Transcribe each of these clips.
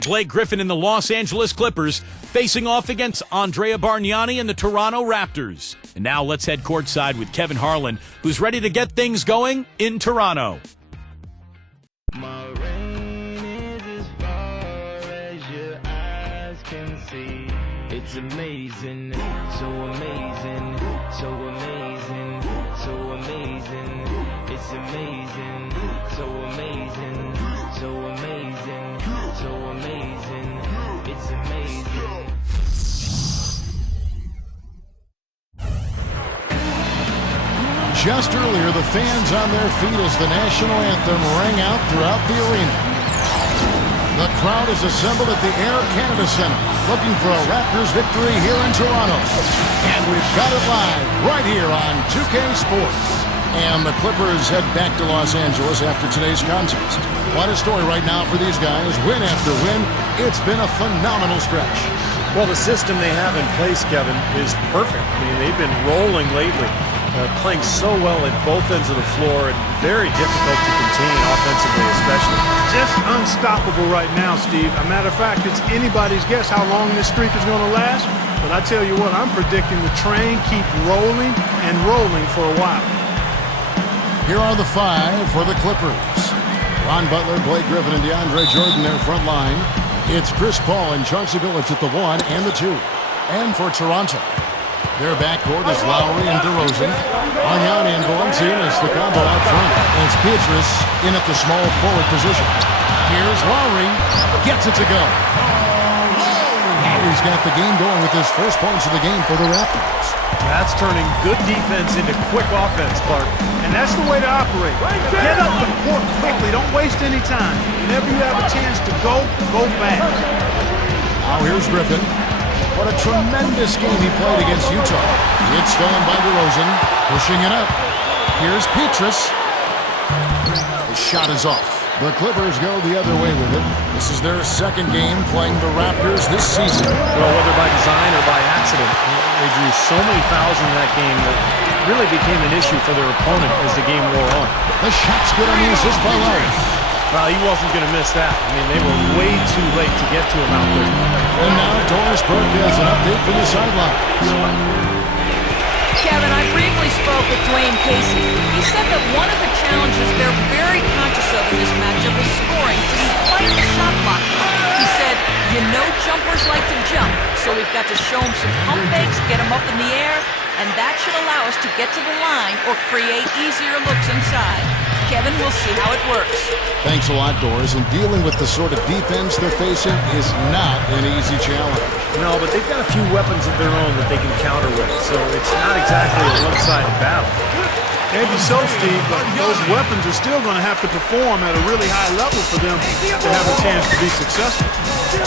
Blake Griffin and the Los Angeles Clippers facing off against Andrea Bargnani and the Toronto Raptors. And now let's head courtside with Kevin Harlan, who's ready to get things going in Toronto. My rain is as far as your eyes can see. It's amazing, so amazing, so amazing, so amazing. It's amazing, so amazing, so amazing, so amazing. It's amazing. Just earlier, the fans on their feet as the national anthem rang out throughout the arena. The crowd is assembled at the Air Canada Centre, looking for a Raptors victory here in Toronto. And we've got it live right here on 2K Sports. And the Clippers head back to Los Angeles after today's contest. What a story right now for these guys. Win after win, it's been a phenomenal stretch. Well, the system they have in place, Kevin, is perfect. I mean, they've been rolling lately. Playing so well at both ends of the floor and very difficult to contain offensively especially. Just unstoppable right now, Steve. A matter of fact, it's anybody's guess how long this streak is going to last. But I tell you what, I'm predicting the train keeps rolling and rolling for a while. Here are the five for the Clippers. Ron Butler, Blake Griffin, and DeAndre Jordan, their front line. It's Chris Paul and Chauncey Billups at the 1 and the 2. And for Toronto, their backcourt is Lowry and DeRozan. Bargnani and Valanciunas, the combo out front. And it's Pietrus in at the small forward position. Here's Lowry. Gets it to go. Lowry's got the game going with his first points of the game for the Raptors. That's turning good defense into quick offense, Clark. And that's the way to operate. Get up the court quickly. Don't waste any time. Whenever you have a chance to go fast. Now here's Griffin. What a tremendous game he played against Utah. It's stolen by DeRozan, pushing it up. Here's Pietrus. The shot is off. The Clippers go the other way with it. This is their second game playing the Raptors this season. Well, whether by design or by accident, they drew so many fouls in that game that really became an issue for their opponent as the game wore on. The shot's good on the assist by Lowry. Well, he wasn't going to miss that. I mean, they were way too late to get to him out there. And now Doris Burke has an update from the sidelines. Kevin, I briefly spoke with Dwayne Casey. He said that one of the challenges they're very conscious of in this matchup is scoring despite the shot blocking. He said, you know jumpers like to jump, so we've got to show them some pump fakes, get them up in the air, and that should allow us to get to the line or create easier looks inside. Kevin, we'll see how it works. Thanks a lot, Doris. And dealing with the sort of defense they're facing is not an easy challenge. No, but they've got a few weapons of their own that they can counter with, so it's not exactly a one-sided battle. Maybe so, Steve, but those weapons are still going to have to perform at a really high level for them to have a chance to be successful.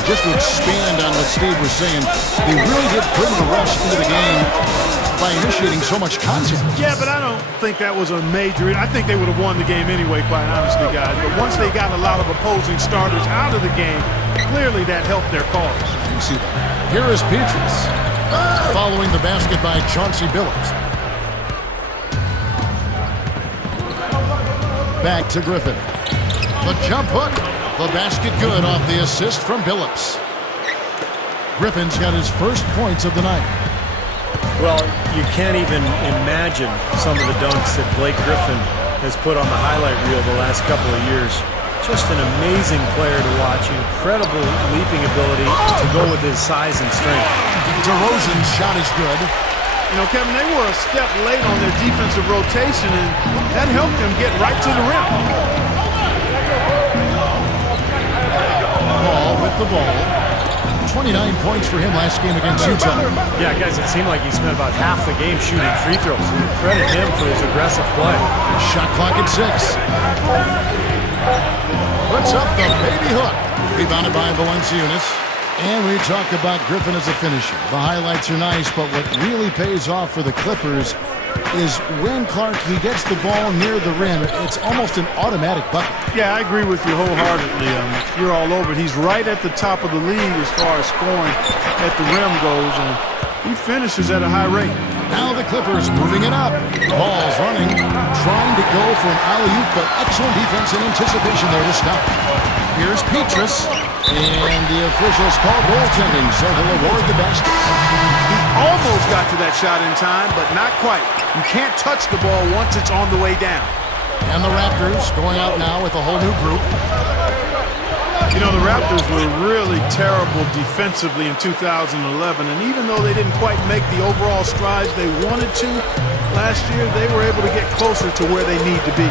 Just to expand on what Steve was saying, they really did bring the rush into the game by initiating so much contact. Yeah, but I don't think that was a major. I think they would have won the game anyway, quite honestly, guys. But once they got a lot of opposing starters out of the game, clearly that helped their cause. You see that. Here is Pietrus, following the basket by Chauncey Billups. Back to Griffin. The jump hook. The basket good off the assist from Billups. Griffin's got his first points of the night. Well, you can't even imagine some of the dunks that Blake Griffin has put on the highlight reel the last couple of years. Just an amazing player to watch. Incredible leaping ability to go with his size and strength. DeRozan's shot is good. You know, Kevin, they were a step late on their defensive rotation, and that helped them get right to the rim. Paul with the ball. 29 points for him last game against Utah. Yeah, guys, it seemed like he spent about half the game shooting free throws. Credit him for his aggressive play. Shot clock at 6. Puts up the baby hook. Rebounded by Valanciunas. And we talk about Griffin as a finisher. The highlights are nice, but what really pays off for the Clippers is when Clark, he gets the ball near the rim, it's almost an automatic bucket. Yeah, I agree with you wholeheartedly. You're all over it. He's right at the top of the league as far as scoring at the rim goes, and he finishes at a high rate. Now the Clippers moving it up. Ball's running, trying to go for an alley-oop, but excellent defense and anticipation there to stop. Here's Pietrus. And the officials call goaltending, so they'll award the basket. He almost got to that shot in time, but not quite. You can't touch the ball once it's on the way down. And the Raptors going out now with a whole new group. You know, the Raptors were really terrible defensively in 2011, and even though they didn't quite make the overall strides they wanted to last year, they were able to get closer to where they need to be.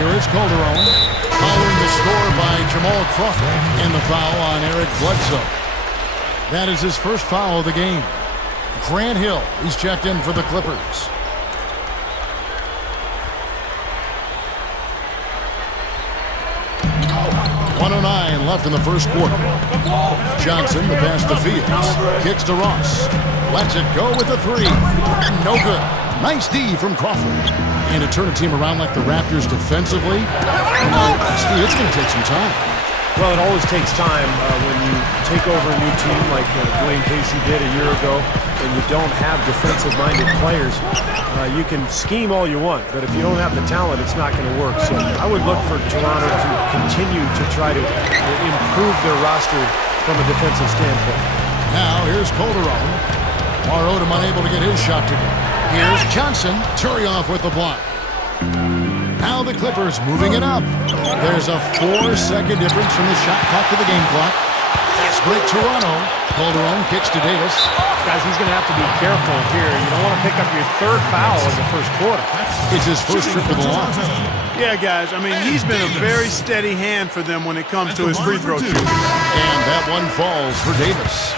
Here is Calderon, following the score by Jamal Crawford, and the foul on Eric Bledsoe. That is his first foul of the game. Grant Hill, he's checked in for the Clippers. .109 left in the first quarter. Johnson, the pass to Fields. Kicks to Ross. Lets it go with a three. No good. Nice D from Crawford. And to turn a team around like the Raptors defensively, Steve, it's going to take some time. Well, it always takes time when you take over a new team like Dwayne Casey did a year ago, and you don't have defensive-minded players. You can scheme all you want, but if you don't have the talent, it's not going to work. So I would look for Toronto to continue to try to improve their roster from a defensive standpoint. Now here's Calderon. Mar Odom unable to get his shot to go. Here's Johnson. Turioff with the block. Now the Clippers moving it up. There's a 4-second difference from the shot clock to the game clock. Fast break Toronto. Calderon kicks to Davis. Guys, he's going to have to be careful here. You don't want to pick up your third foul in the first quarter. It's his first trip to the line. Yeah, guys, I mean, he's been a very steady hand for them when it comes to his free throw shooting. And that one falls for Davis.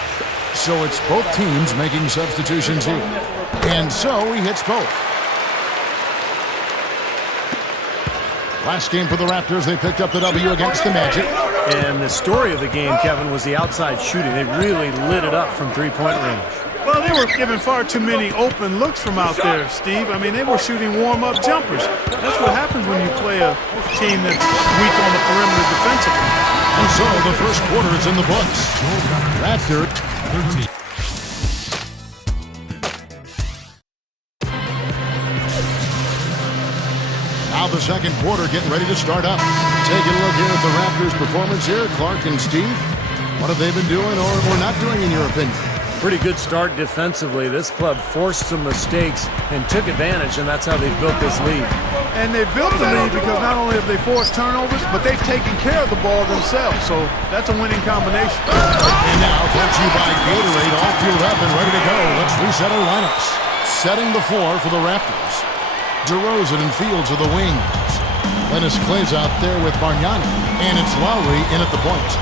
So it's both teams making substitutions here. And so he hits both. Last game for the Raptors, they picked up the W against the Magic. And the story of the game, Kevin, was the outside shooting. They really lit it up from three-point range. Well, they were giving far too many open looks from out there, Steve. I mean, they were shooting warm-up jumpers. That's what happens when you play a team that's weak on the perimeter defensively. And so the first quarter is in the books. Raptors 13. Now the second quarter getting ready to start up. Taking a look here at the Raptors' performance here. Clark and Steve, what have they been doing or not doing in your opinion? Pretty good start defensively. This club forced some mistakes and took advantage, and that's how they built this lead. And they've built the lead because not only have they forced turnovers, but they've taken care of the ball themselves. So that's a winning combination. And now, brought to you by Gatorade, all fueled up and ready to go. Let's reset our lineups. Setting the floor for the Raptors. DeRozan and Fields are the wings. Dennis Clay's out there with Bargnani. And it's Lowry in at the point.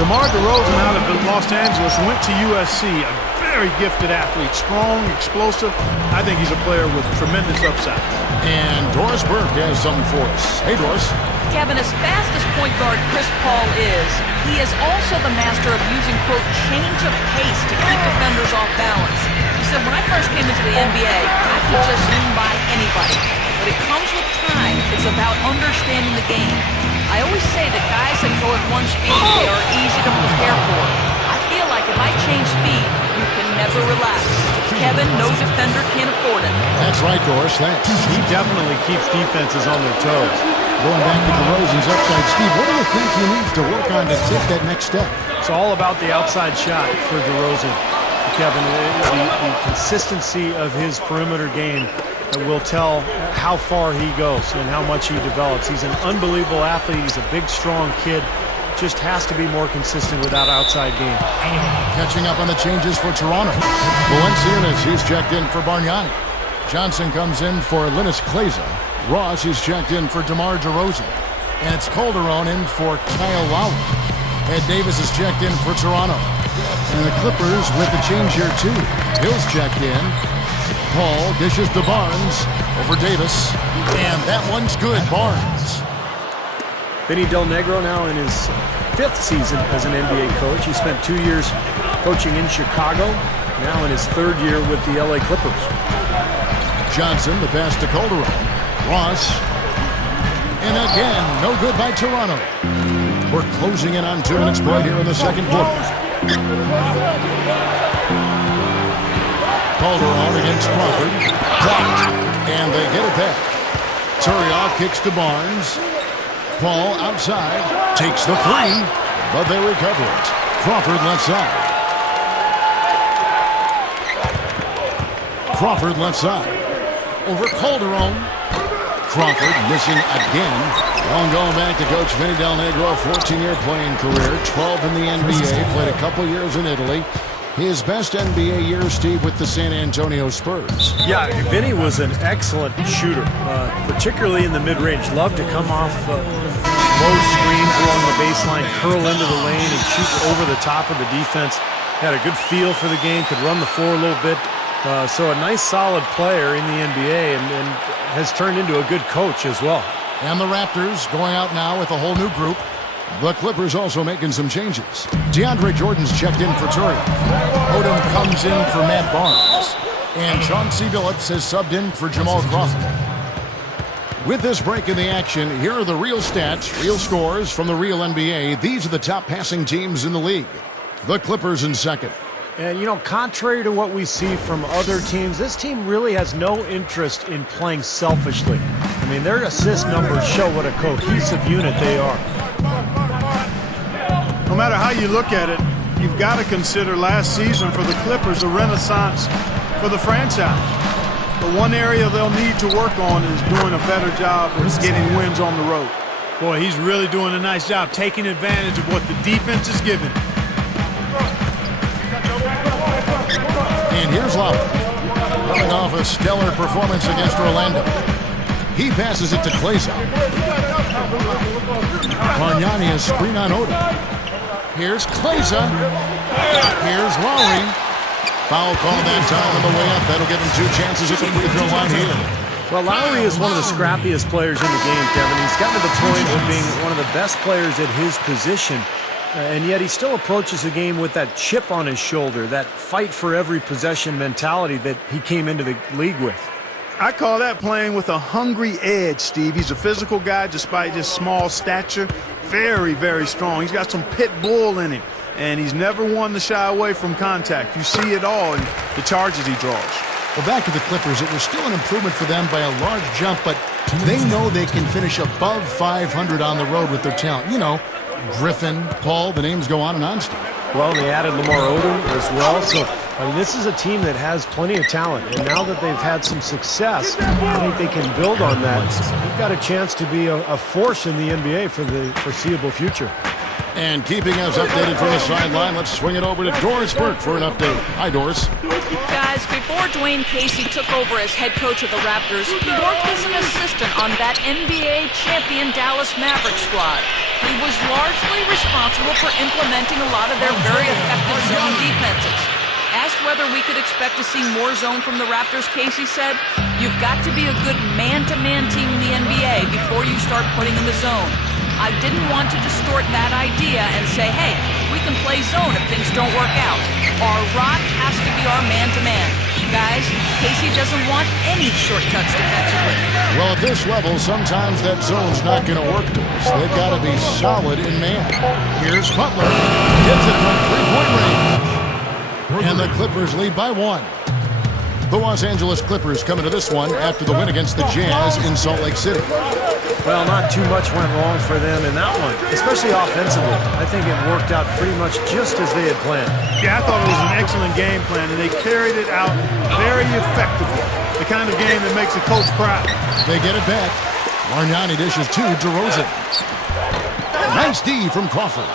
DeMar DeRozan out of Los Angeles went to USC, a very gifted athlete, strong, explosive. I think he's a player with tremendous upside. And Doris Burke has something for us. Hey, Doris. Kevin, as fast as point guard Chris Paul is, he is also the master of using, quote, change of pace to keep defenders off balance. He said, when I first came into the NBA, I could just zoom by anybody. But it comes with time. It's about understanding the game. I always say that guys that go at one speed, they are easy to prepare for. I feel like if I change speed, you can never relax. Kevin, no defender can afford it. That's right, Doris. Thanks. He definitely keeps defenses on their toes. Going back to DeRozan's upside, Steve, what do you think he needs to work on to take that next step? It's all about the outside shot for DeRozan, Kevin. The consistency of his perimeter game will tell how far he goes and how much he develops. He's an unbelievable athlete. He's a big, strong kid. Just has to be more consistent with that outside game. Catching up on the changes for Toronto. Valenciunas, he's checked in for Bargnani. Johnson comes in for Linus Kleza. Ross is checked in for DeMar DeRozan. And it's Calderon in for Kyle Lowry. Ed Davis is checked in for Toronto. And the Clippers with the change here too. Hill's checked in. Paul dishes to Barnes over Davis. And that one's good, Barnes. Vinny Del Negro now in his 5th season as an NBA coach. He spent 2 years coaching in Chicago, now in his 3rd year with the LA Clippers. Johnson, the pass to Calderon. Ross. And again, no good by Toronto. We're closing in on 2 minutes play here in the second quarter. Calderon against Crawford. Blocked. And they get it back. Turioff kicks to Barnes. Paul outside. Takes the three. but they recover it. Crawford left side. Crawford left side. Over Calderon. Crawford missing again. Well, going back to Coach Vinny Del Negro, a 14-year playing career, 12 in the NBA, played a couple years in Italy. His best NBA year, Steve, with the San Antonio Spurs. Yeah, Vinny was an excellent shooter, particularly in the mid-range. Loved to come off low screens along the baseline, curl into the lane, and shoot over the top of the defense. Had a good feel for the game, could run the floor a little bit. So a nice, solid player in the NBA and has turned into a good coach as well. And the Raptors going out now with a whole new group. The Clippers also making some changes. DeAndre Jordan's checked in for Turian. Odom comes in for Matt Barnes. And Chauncey Billups has subbed in for Jamal Crawford. With this break in the action, here are the real stats, real scores from the real NBA. These are the top passing teams in the league. The Clippers in second. And, you know, contrary to what we see from other teams, this team really has no interest in playing selfishly. I mean, their assist numbers show what a cohesive unit they are. No matter how you look at it, you've got to consider last season for the Clippers a renaissance for the franchise. The one area they'll need to work on is doing a better job of getting wins on the road. Boy, he's really doing a nice job taking advantage of what the defense is giving. And here's Lowry, coming off a stellar performance against Orlando. He passes it to Kleza. Bargnani has screen on Odom. Here's Kleza. Here's Lowry. Foul call that time on the way up. That'll give him 2 chances at the free throw line here. Well, Lowry is one of the scrappiest players in the game, Kevin. He's gotten to the point of being one of the best players at his position. And yet he still approaches the game with that chip on his shoulder, that fight for every possession mentality that he came into the league with. I call that playing with a hungry edge, Steve. He's a physical guy despite his small stature. Very, very strong. He's got some pit bull in him, and he's never one to shy away from contact. You see it all in the charges he draws. Well, back to the Clippers, it was still an improvement for them by a large jump, but they know they can finish above 500 on the road with their talent. You know, Griffin, Paul, the names go on and on, Steve. Well, they added Lamar Odom as well. So, I mean, this is a team that has plenty of talent. And now that they've had some success, I think they can build on that. They've got a chance to be a force in the NBA for the foreseeable future. And keeping us updated from the sideline, let's swing it over to Doris Burke for an update. Hi, Doris. Guys, before Dwayne Casey took over as head coach of the Raptors, he worked as an assistant on that NBA champion Dallas Mavericks squad. He was largely responsible for implementing a lot of their very effective zone defenses. Asked whether we could expect to see more zone from the Raptors, Casey said, "You've got to be a good man-to-man team in the NBA before you start putting in the zone. I didn't want to distort that idea and say, hey, we can play zone if things don't work out. Our rock has to be our man-to-man. Guys, Casey doesn't want any shortcuts defensively." Well, at this level, sometimes that zone's not going to work, Doris. They've got to be solid in man. Here's Butler. Gets it from three-point range. And the Clippers lead by 1. The Los Angeles Clippers coming to this one after the win against the Jazz in Salt Lake City. Well, not too much went wrong for them in that one, especially offensively. I think it worked out pretty much just as they had planned. Yeah, I thought it was an excellent game plan, and they carried it out very effectively. The kind of game that makes a coach proud. They get it back. Bargnani dishes to DeRozan. Nice D from Crawford.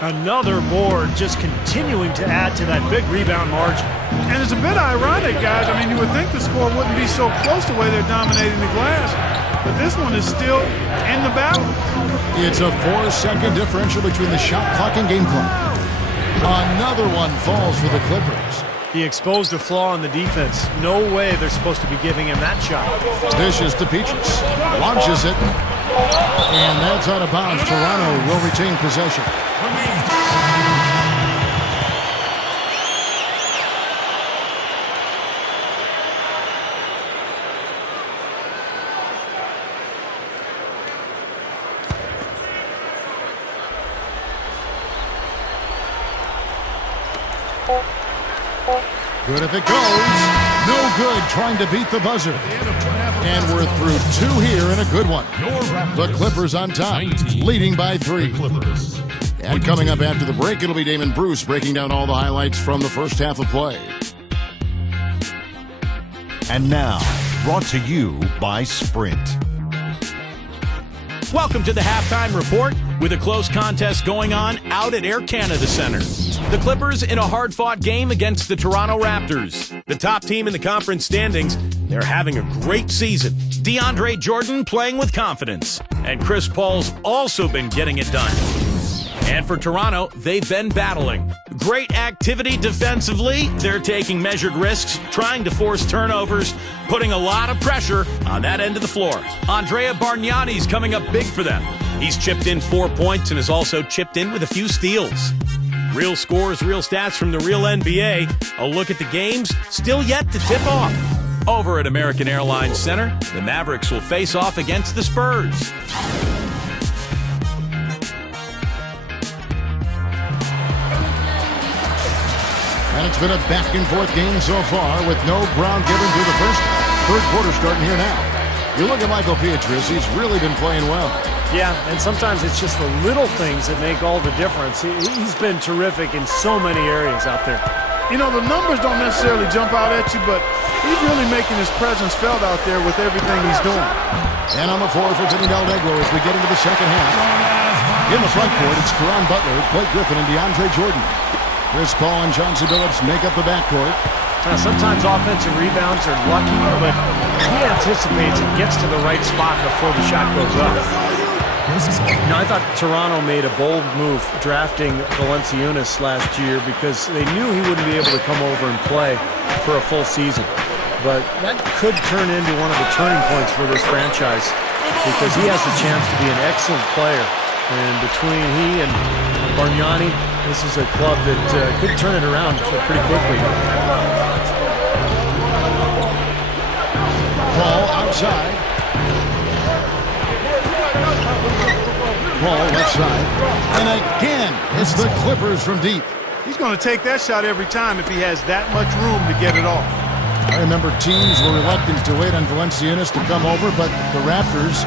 Another board, just continuing to add to that big rebound margin. And it's a bit ironic, guys. I mean, you would think the score wouldn't be so close the way they're dominating the glass. But this one is still in the battle. It's a 4-second differential between the shot clock and game clock. Another one falls for the Clippers. He exposed a flaw in the defense. No way they're supposed to be giving him that shot. Dishes to Peaches. Launches it. And that's out of bounds. Toronto will retain possession. Good if it goes. No good trying to beat the buzzer. And we're through 2 here in a good one. The Clippers on top, leading by 3. And coming up after the break, it'll be Damon Bruce breaking down all the highlights from the first half of play. And now, brought to you by Sprint. Welcome to the halftime report with a close contest going on out at Air Canada Center. The Clippers in a hard-fought game against the Toronto Raptors. The top team in the conference standings, they're having a great season. DeAndre Jordan playing with confidence. And Chris Paul's also been getting it done. And for Toronto, they've been battling. Great activity defensively. They're taking measured risks, trying to force turnovers, putting a lot of pressure on that end of the floor. Andrea Bargnani's coming up big for them. He's chipped in 4 points and has also chipped in with a few steals. Real scores, real stats from the real NBA. A look at the games still yet to tip off. Over at American Airlines Center, the Mavericks will face off against the Spurs. And it's been a back-and-forth game so far with no ground given through the first half. Third quarter starting here now. You look at Michael Pietrus, he's really been playing well. Yeah, and sometimes it's just the little things that make all the difference. He's been terrific in so many areas out there. You know, the numbers don't necessarily jump out at you, but he's really making his presence felt out there with everything he's doing. And on the floor for Vinny Allegro as we get into the second half. In the front court, it's Caron Butler, Blake Griffin, and DeAndre Jordan. Chris Paul and Chauncey Billups make up the backcourt. Now, sometimes offensive rebounds are lucky, but he anticipates and gets to the right spot before the shot goes up. I thought Toronto made a bold move drafting Valanciunas last year because they knew he wouldn't be able to come over and play for a full season. But that could turn into one of the turning points for this franchise because he has the chance to be an excellent player. And between he and Bargnani, this is a club that could turn it around pretty quickly. Paul outside. Paul left side. And again, it's the Clippers from deep. He's going to take that shot every time if he has that much room to get it off. I remember teams were reluctant to wait on Valanciunas to come over, but the Raptors,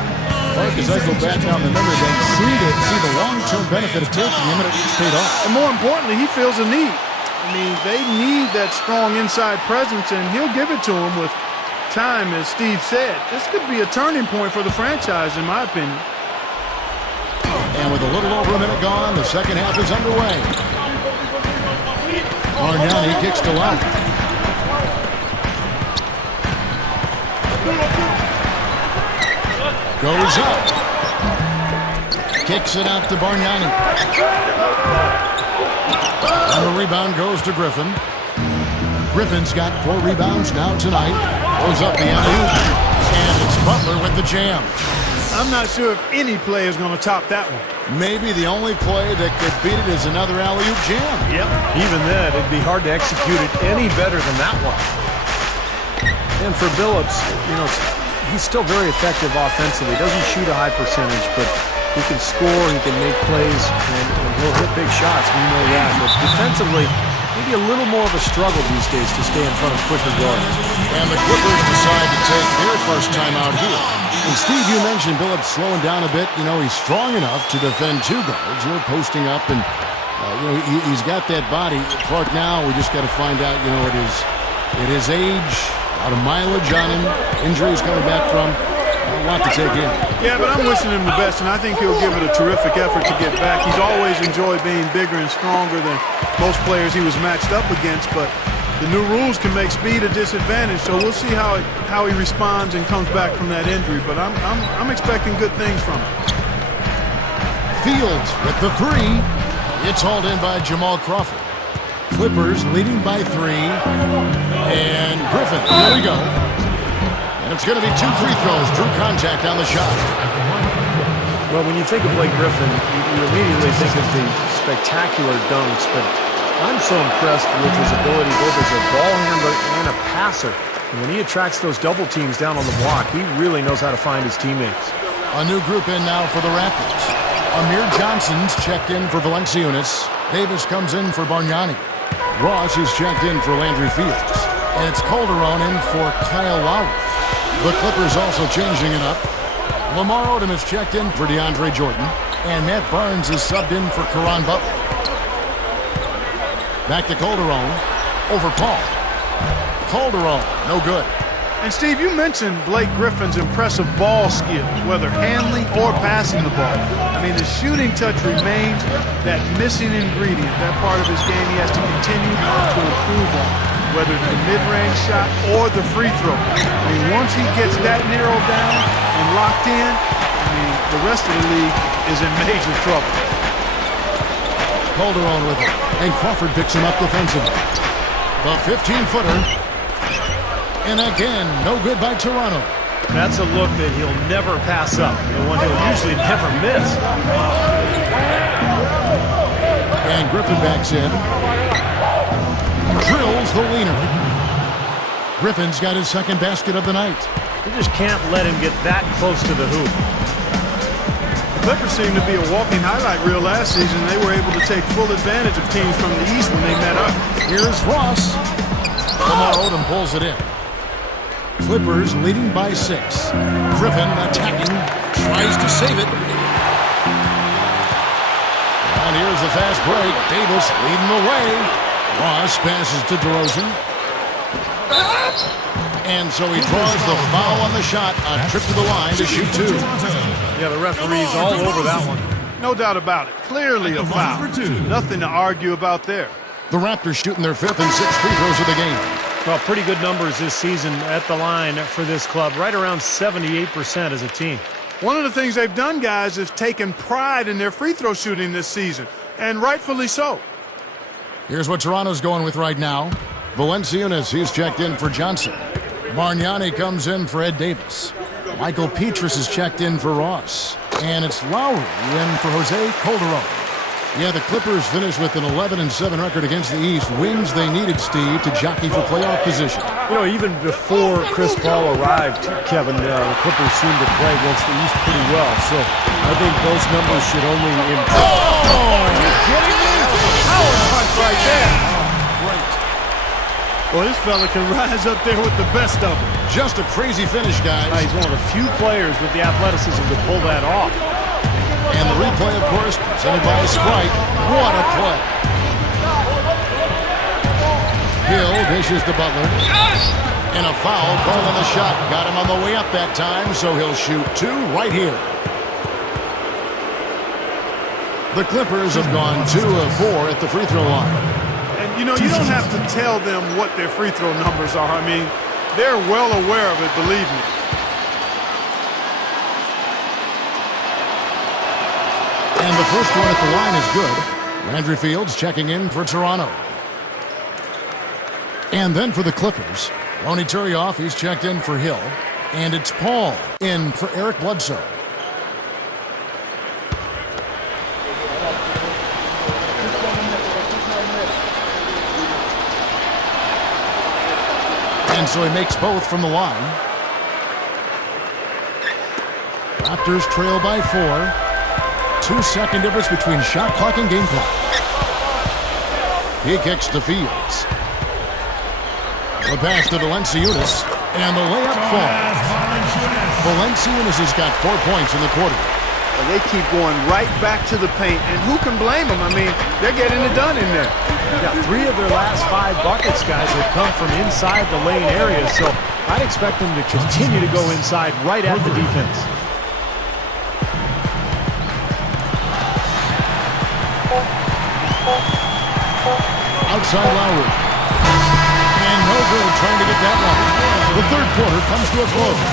as I go back down the memory lane, seem to see the long-term benefit of taking him, and it's paid off. And more importantly, he feels a need. I mean, they need that strong inside presence, and he'll give it to them with time, as Steve said. This could be a turning point for the franchise, in my opinion. And with a little over a minute gone, the second half is underway. Bargnani kicks to left. Goes up. Kicks it out to Bargnani. And the rebound goes to Griffin. Griffin's got 4 rebounds now tonight. Goes up the alley-oop. And it's Butler with the jam. I'm not sure if any play is going to top that one. Maybe the only play that could beat it is another alley-oop jam. Yep. Even then, it'd be hard to execute it any better than that one. And for Billups, you know, he's still very effective offensively. He doesn't shoot a high percentage, but he can score, he can make plays, and he'll hit big shots. We know that. But defensively, maybe a little more of a struggle these days to stay in front of quicker guards. And the Clippers decide to take their first time out here. And Steve, you mentioned Billups slowing down a bit. You know, he's strong enough to defend 2 guards. You're posting up, and you know he's got that body. Clark, now we just got to find out. You know, it is age, a lot of mileage on him, injuries coming back from. A lot to take in. Yeah, but I'm wishing him the best, and I think he'll give it a terrific effort to get back. He's always enjoyed being bigger and stronger than most players he was matched up against, but the new rules can make speed a disadvantage, so we'll see how he responds and comes back from that injury, but I'm expecting good things from him. Fields with the 3. It's hauled in by Jamal Crawford. Clippers leading by 3. And Griffin, here we go. And it's going to be 2 free throws. Drew contact on the shot. Well, when you think of Blake Griffin, you immediately think of the spectacular dunks, but I'm so impressed with his ability both as a ball handler and a passer. And when he attracts those double teams down on the block, he really knows how to find his teammates. A new group in now for the Raptors. Amir Johnson's checked in for Valanciunas. Davis comes in for Bargnani. Ross is checked in for Landry Fields. And it's Calderon in for Kyle Lowry. The Clippers also changing it up. Lamar Odom is checked in for DeAndre Jordan. And Matt Barnes is subbed in for Caron Butler. Back to Calderon. Over Paul. Calderon, no good. And Steve, you mentioned Blake Griffin's impressive ball skills, whether handling or passing the ball. I mean, the shooting touch remains that missing ingredient, that part of his game he has to continue to improve on, whether it's the mid-range shot or the free throw. I mean, once he gets that narrowed down and locked in, I mean, the rest of the league is in major trouble. Calderon with it, and Crawford picks him up defensively. The 15-footer. And again, no good by Toronto. That's a look that he'll never pass up, the one he'll usually never miss. And Griffin backs in. Drills the leaner. Griffin's got his second basket of the night. You just can't let him get that close to the hoop. The Clippers seemed to be a walking highlight reel last season. They were able to take full advantage of teams from the East when they met up. Here's Ross. Lamar Odom pulls it in. Clippers leading by 6. Griffin attacking, tries to save it. And here's the fast break. Davis leading the way. Ross passes to DeRozan. And so he draws the foul on the shot. A trip to the line to shoot 2. Yeah, the referee's all over that one. No doubt about it. Clearly a foul. Nothing to argue about there. The Raptors shooting their 5th and 6th free throws of the game. Well, pretty good numbers this season at the line for this club. Right around 78% as a team. One of the things they've done, guys, is taken pride in their free throw shooting this season, and rightfully so. Here's what Toronto's going with right now. Valanciunas, he's checked in for Johnson. Bargnani comes in for Ed Davis. Michael Petrus is checked in for Ross. And it's Lowry in for Jose Calderon. Yeah, the Clippers finished with an 11-7 record against the East. Wins they needed, Steve, to jockey for playoff position. You know, even before Chris Paul arrived, Kevin, the Clippers seemed to play against the East pretty well. So I think those numbers should only improve. Oh, are you kidding me? Power punch right there. Great. Well, this fella can rise up there with the best of them. Just a crazy finish, guys. He's one of the few players with the athleticism to pull that off. And the replay, of course, presented by Sprite. What a play. Hill dishes to Butler. And a foul called on the shot. Got him on the way up that time, so he'll shoot 2 right here. The Clippers have gone 2 of 4 at the free throw line. And, you know, you don't have to tell them what their free throw numbers are. I mean, they're well aware of it, believe me. And the first one at the line is good. Landry Fields checking in for Toronto. And then for the Clippers, Ronny Turioff, he's checked in for Hill. And it's Paul in for Eric Bledsoe. And so he makes both from the line. Raptors trail by 4. 2-second difference between shot clock and game clock. He kicks to Fields. The pass to Valanciunas, and the layup falls. Valanciunas has got 4 points in the quarter. And they keep going right back to the paint, and who can blame them? I mean, they're getting it done in there. Yeah, 3 of their last 5 buckets, guys, have come from inside the lane area, so I'd expect them to continue to go inside right at the defense. Outside Lowry. And no good trying to get that one. The third quarter comes to a close.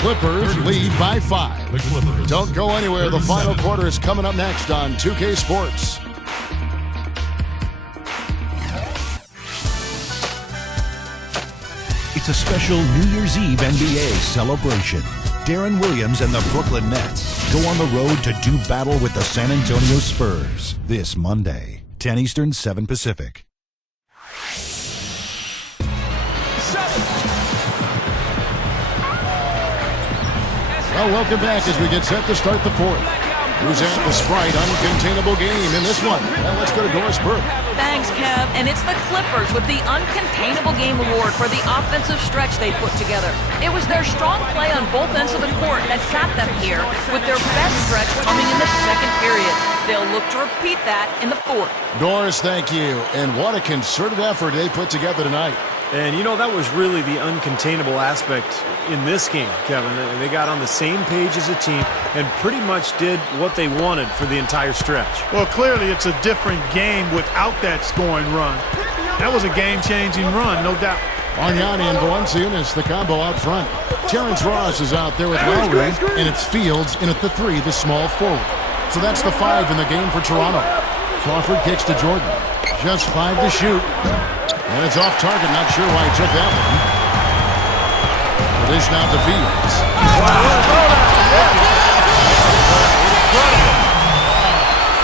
Clippers lead by 5. Don't go anywhere. The final quarter is coming up next on 2K Sports. It's a special New Year's Eve NBA celebration. Darren Williams and the Brooklyn Nets go on the road to do battle with the San Antonio Spurs this Monday, 10 Eastern, 7 Pacific. Well, welcome back as we get set to start the fourth. Who's at the Sprite uncontainable game in this one? Well, let's go to Doris Burke. Thanks, Kev. And it's the Clippers with the Uncontainable Game Award for the offensive stretch they put together. It was their strong play on both ends of the court that got them here, with their best stretch coming in the second period. They'll look to repeat that in the fourth. Doris, thank you. And what a concerted effort they put together tonight. And, you know, that was really the uncontainable aspect in this game, Kevin. They got on the same page as a team and pretty much did what they wanted for the entire stretch. Well, clearly it's a different game without that scoring run. That was a game-changing run, no doubt. Bargnani and Valanciunas, the combo out front. Terrence Ross is out there with Lowry, and it's Fields in at the 3, the small forward. So that's the 5 in the game for Toronto. Crawford kicks to Jordan. Just 5 to shoot. And it's off target. Not sure why he took that one. The dish now to Fields.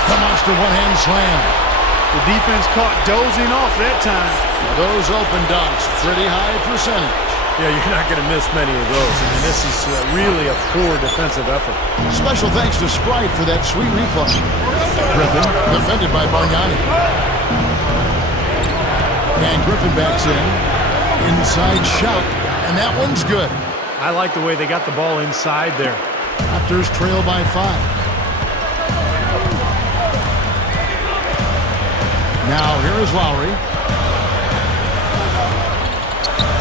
The monster one-hand slam. The defense caught dozing off that time. Those open dunks, pretty high percentage. Yeah, you're not going to miss many of those. I mean, this is really a poor defensive effort. Special thanks to Sprite for that sweet replay. Griffin, defended by Bargnani. And Griffin backs in. Inside shot. And that one's good. I like the way they got the ball inside there. Raptors trail by 5. Now here is Lowry.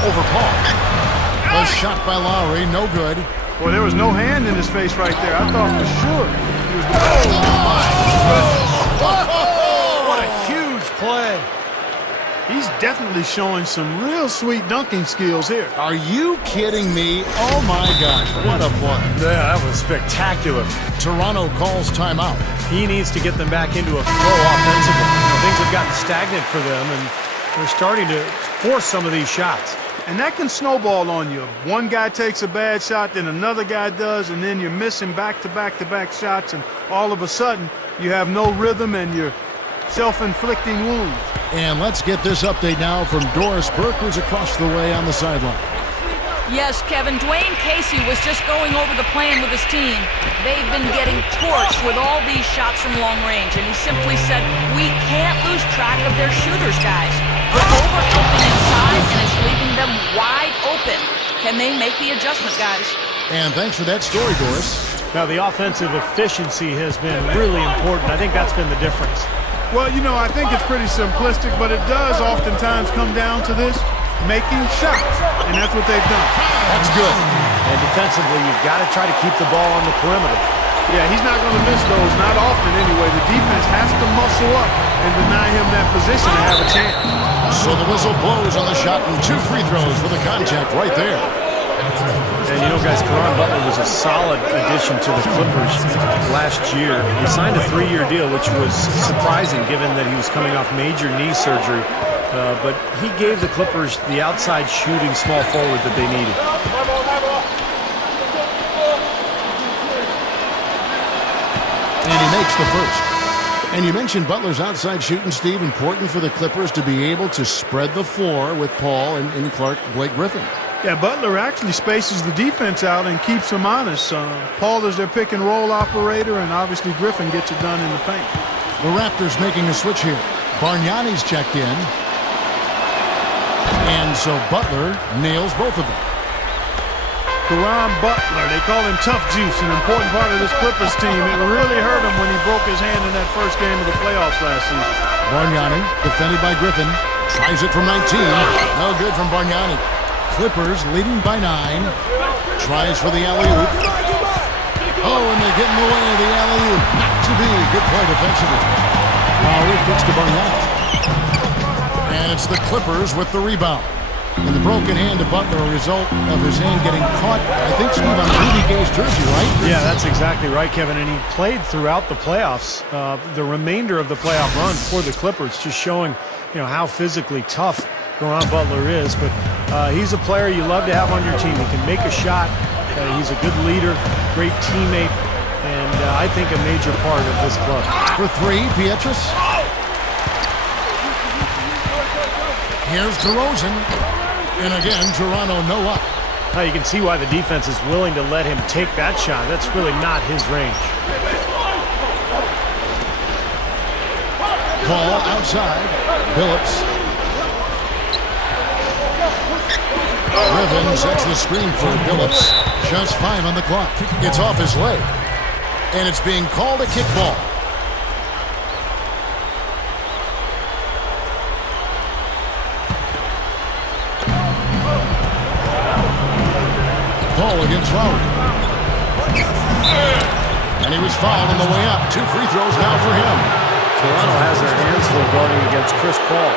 Over Paul. A shot by Lowry, no good. Well, there was no hand in his face right there. I thought for sure he was. What a huge play. He's definitely showing some real sweet dunking skills here. Are you kidding me? Oh my gosh, what a play. Yeah, that was spectacular. Toronto calls timeout. He needs to get them back into a flow offensively. Things have gotten stagnant for them, and they're starting to force some of these shots. And that can snowball on you. One guy takes a bad shot, then another guy does, and then you're missing back-to-back-to-back shots, and all of a sudden you have no rhythm and you're self-inflicting wounds. And let's get this update now from Doris Burke, who's across the way on the sideline. Yes, Kevin, Dwayne Casey was just going over the plan with his team. They've been getting torched with all these shots from long range, and he simply said, we can't lose track of their shooters, guys. We're overhelping inside, and it's leaving them wide open. Can they make the adjustment, guys? And thanks for that story, Doris. Now, the offensive efficiency has been really important. I think that's been the difference. Well, you know, I think it's pretty simplistic, but it does oftentimes come down to this, making shots, and that's what they've done. That's good. And defensively, you've got to try to keep the ball on the perimeter. Yeah, he's not going to miss those, not often anyway. The defense has to muscle up and deny him that position to have a chance. So the whistle blows on the shot and 2 free throws for the contact right there. And you know, guys, Caron Butler was a solid addition to the Clippers last year. He signed a 3-year deal, which was surprising given that he was coming off major knee surgery. But he gave the Clippers the outside shooting small forward that they needed. And he makes the first. And you mentioned Butler's outside shooting, Steve, important for the Clippers to be able to spread the floor with Paul and Clark, Blake Griffin. Yeah, Butler actually spaces the defense out and keeps them honest. Paul is their pick-and-roll operator, and obviously Griffin gets it done in the paint. The Raptors making a switch here. Bargnani's checked in. And so Butler nails both of them. Caron Butler, they call him Tough Juice, an important part of this Clippers team. It really hurt him when he broke his hand in that first game of the playoffs last season. Bargnani, defended by Griffin, tries it from 19. No good from Bargnani. Clippers leading by 9. Tries for the alley-oop. Oh, and they get in the way of the alley-oop. Not to be. Good play defensively. Lowry kicks to Bargnani. And it's the Clippers with the rebound. And the broken hand of Butler, a result of his hand getting caught, I think, Steve, on Rudy Gay's jersey, right? Yeah, that's exactly right, Kevin. And he played throughout the playoffs, the remainder of the playoff run for the Clippers, just showing, you know, how physically tough Caron Butler is. But he's a player you love to have on your team. He can make a shot. He's a good leader, great teammate, and I think a major part of this club. For 3, Pietrus. Here's DeRozan. And again, Toronto no up. Now you can see why the defense is willing to let him take that shot. That's really not his range. Ball outside. Billups. Griffin sets the screen for Billups. Just 5 on the clock. It's off his leg. And it's being called a kickball. Ball against Lowry. And he was fouled on the way up. 2 free throws now for him. Toronto has their hands full guarding against Chris Paul.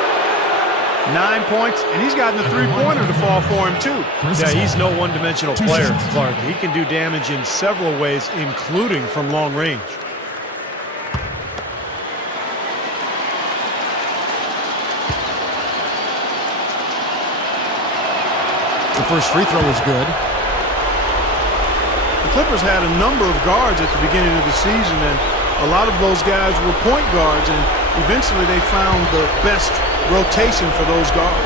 9 points, and he's gotten the three-pointer to fall for him, too. Yeah, he's no one-dimensional player, Clark. He can do damage in several ways, including from long range. The first free throw was good. The Clippers had a number of guards at the beginning of the season, and a lot of those guys were point guards, and eventually they found the best rotation for those guards.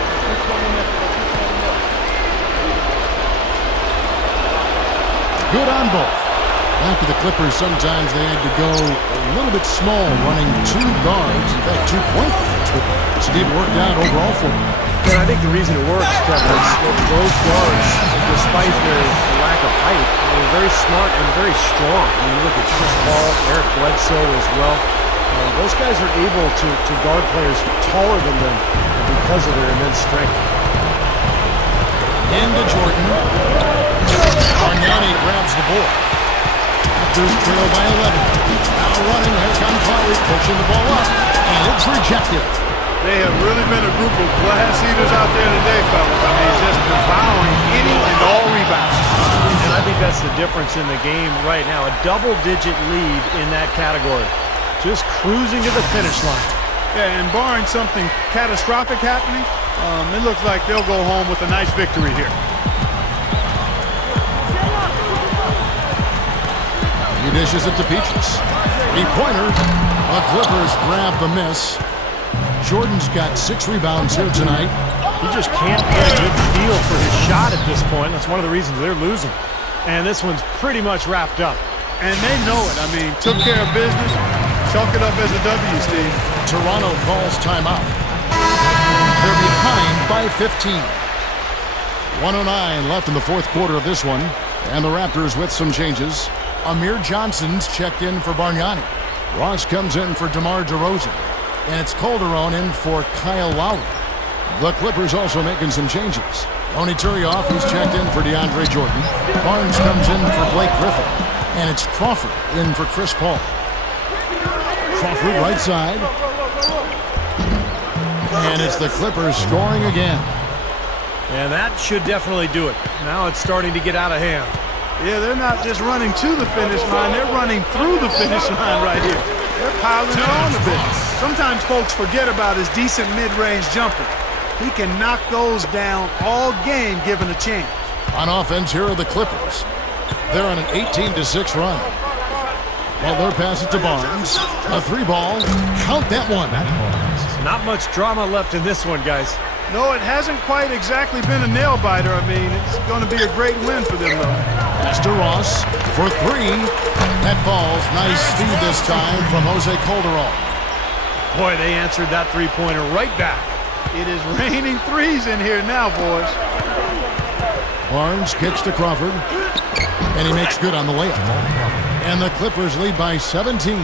Good on both. After the Clippers, sometimes they had to go a little bit small, running 2 guards, in fact 2 point guards, but Steve worked out overall for them. And I think the reason it works, Kevin, is that those guards, despite their lack of height, are very smart and very strong. I mean, you look at Chris Paul, Eric Bledsoe as well. Those guys are able to guard players taller than them because of their immense strength. Into Jordan. Bargnani grabs the ball. Raptors trail by 11. Now running, here comes Lowry, pushing the ball up, and it's rejected. They have really been a group of glass eaters out there today, fellas. I mean, just devouring any and all rebounds. And I think that's the difference in the game right now. A double-digit lead in that category. Just cruising to the finish line. Yeah, and barring something catastrophic happening, it looks like they'll go home with a nice victory here. He dishes it to Peaches. 3-pointer. The Clippers grab the miss. Jordan's got 6 rebounds here tonight. He just can't get a good feel for his shot at this point. That's one of the reasons they're losing. And this one's pretty much wrapped up. And they know it. I mean, took care of business. Chalk it up as a W, Steve. Toronto calls timeout. They're behind by 15. 1:09 left in the fourth quarter of this one. And the Raptors with some changes. Amir Johnson's checked in for Bargnani. Ross comes in for DeMar DeRozan. And it's Calderon in for Kyle Lowry. The Clippers also making some changes. Tony Turioff, who's checked in for DeAndre Jordan. Barnes comes in for Blake Griffin. And it's Crawford in for Chris Paul. Crawford right side. And it's the Clippers scoring again. And that should definitely do it. Now it's starting to get out of hand. Yeah, they're not just running to the finish line. They're running through the finish line right here. They're piling it on a bit. Sometimes folks forget about his decent mid-range jumper. He can knock those down all game given a chance. On offense, here are the Clippers. They're on an 18-6 run. Well, they're passing to Barnes. A 3-ball. Count that one. Not much drama left in this one, guys. No, it hasn't quite exactly been a nail-biter. I mean, it's going to be a great win for them, though. Pass to Ross for 3. That falls. Nice speed this time from Jose Calderon. Boy, they answered that three-pointer right back. It is raining threes in here now, boys. Barnes kicks to Crawford. And he makes good on the layup. And the Clippers lead by 17.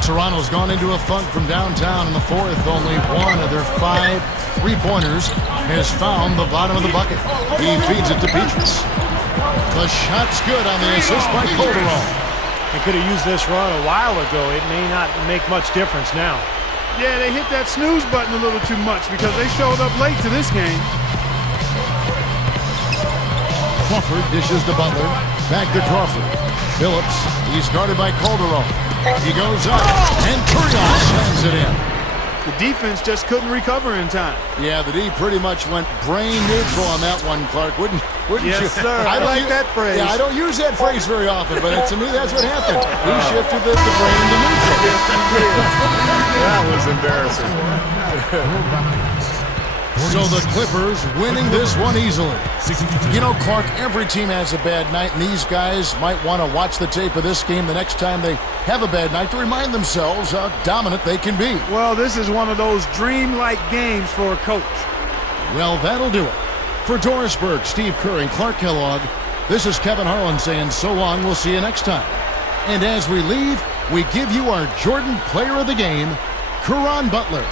Toronto's gone into a funk from downtown in the fourth. Only one of their 5 3-pointers has found the bottom of the bucket. He feeds it to Peaches. The shot's good on the assist by Calderon. They could have used this run a while ago. It may not make much difference now. Yeah, they hit that snooze button a little too much because they showed up late to this game. Crawford dishes to Butler. Back to Crawford. Phillips, he's guarded by Calderon. He goes up, and Turioff slams it in. The defense just couldn't recover in time. Yeah, the D pretty much went brain neutral on that one, Clark. Wouldn't yes, you? Sir. I like that phrase. Yeah, I don't use that phrase very often, but to me, that's what happened. He shifted the brain to neutral. That was embarrassing. So the Clippers winning this one easily. You know, Clark, every team has a bad night, and these guys might want to watch the tape of this game the next time they have a bad night to remind themselves how dominant they can be. Well, this is one of those dreamlike games for a coach. Well, that'll do it. For Doris Burke, Steve Kerr, and Clark Kellogg, this is Kevin Harlan saying so long. We'll see you next time. And as we leave, we give you our Jordan Player of the Game, Caron Butler.